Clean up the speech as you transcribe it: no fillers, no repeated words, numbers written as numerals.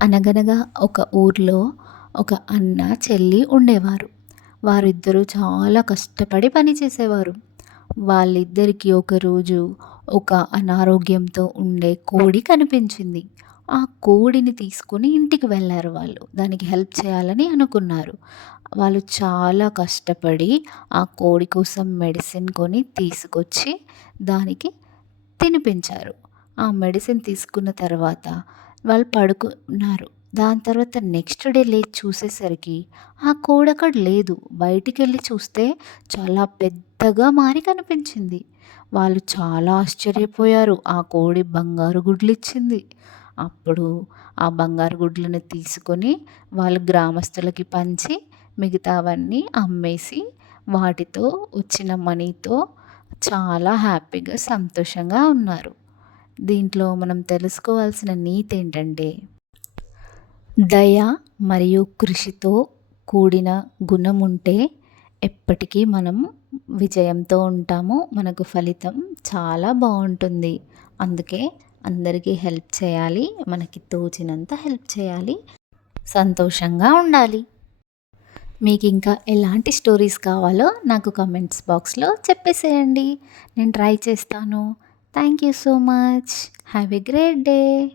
అనగనగా ఒక ఊర్లో ఒక అన్న, చెల్లి ఉండేవారు. వారిద్దరూ చాలా కష్టపడి పని చేసేవారు. వాళ్ళిద్దరికీ ఒకరోజు ఒక అనారోగ్యంతో ఉండే కోడి కనిపించింది. ఆ కోడిని తీసుకొని ఇంటికి వెళ్లారు వాళ్ళు. దానికి హెల్ప్ చేయాలని అనుకున్నారు. వాళ్ళు చాలా కష్టపడి ఆ కోడి కోసం మెడిసిన్ కొని తీసుకొచ్చి దానికి తినిపించారు. ఆ మెడిసిన్ తీసుకున్న తర్వాత వాళ్ళు పడుకున్నారు. దాని తర్వాత నెక్స్ట్ డే లేచి చూసేసరికి ఆ కోడి అక్కడ లేదు. బయటికెళ్ళి చూస్తే చాలా పెద్దగా మారి కనిపించింది. వాళ్ళు చాలా ఆశ్చర్యపోయారు. ఆ కోడి బంగారు గుడ్లిచ్చింది. అప్పుడు ఆ బంగారు గుడ్లను తీసుకొని వాళ్ళు గ్రామస్తులకి పంచి మిగతావన్నీ అమ్మేసి వాటితో వచ్చిన మనీతో చాలా హ్యాపీగా, సంతోషంగా ఉన్నారు. దీంట్లో మనం తెలుసుకోవాల్సిన నీతి ఏంటంటే, దయ మరియు కృషితో కూడిన గుణం ఉంటే ఎప్పటికీ మనం విజయంతో ఉంటాము. మనకు ఫలితం చాలా బావుంటుంది. అందుకే అందరికీ హెల్ప్ చేయాలి. మనకి తోచినంత హెల్ప్ చేయాలి. సంతోషంగా ఉండాలి. మీకు ఇంకా ఎలాంటి స్టోరీస్ కావాలో నాకు కామెంట్స్ బాక్స్లో చెప్పేసేయండి. నేను ట్రై చేస్తాను. Thank you so much. Have a great day.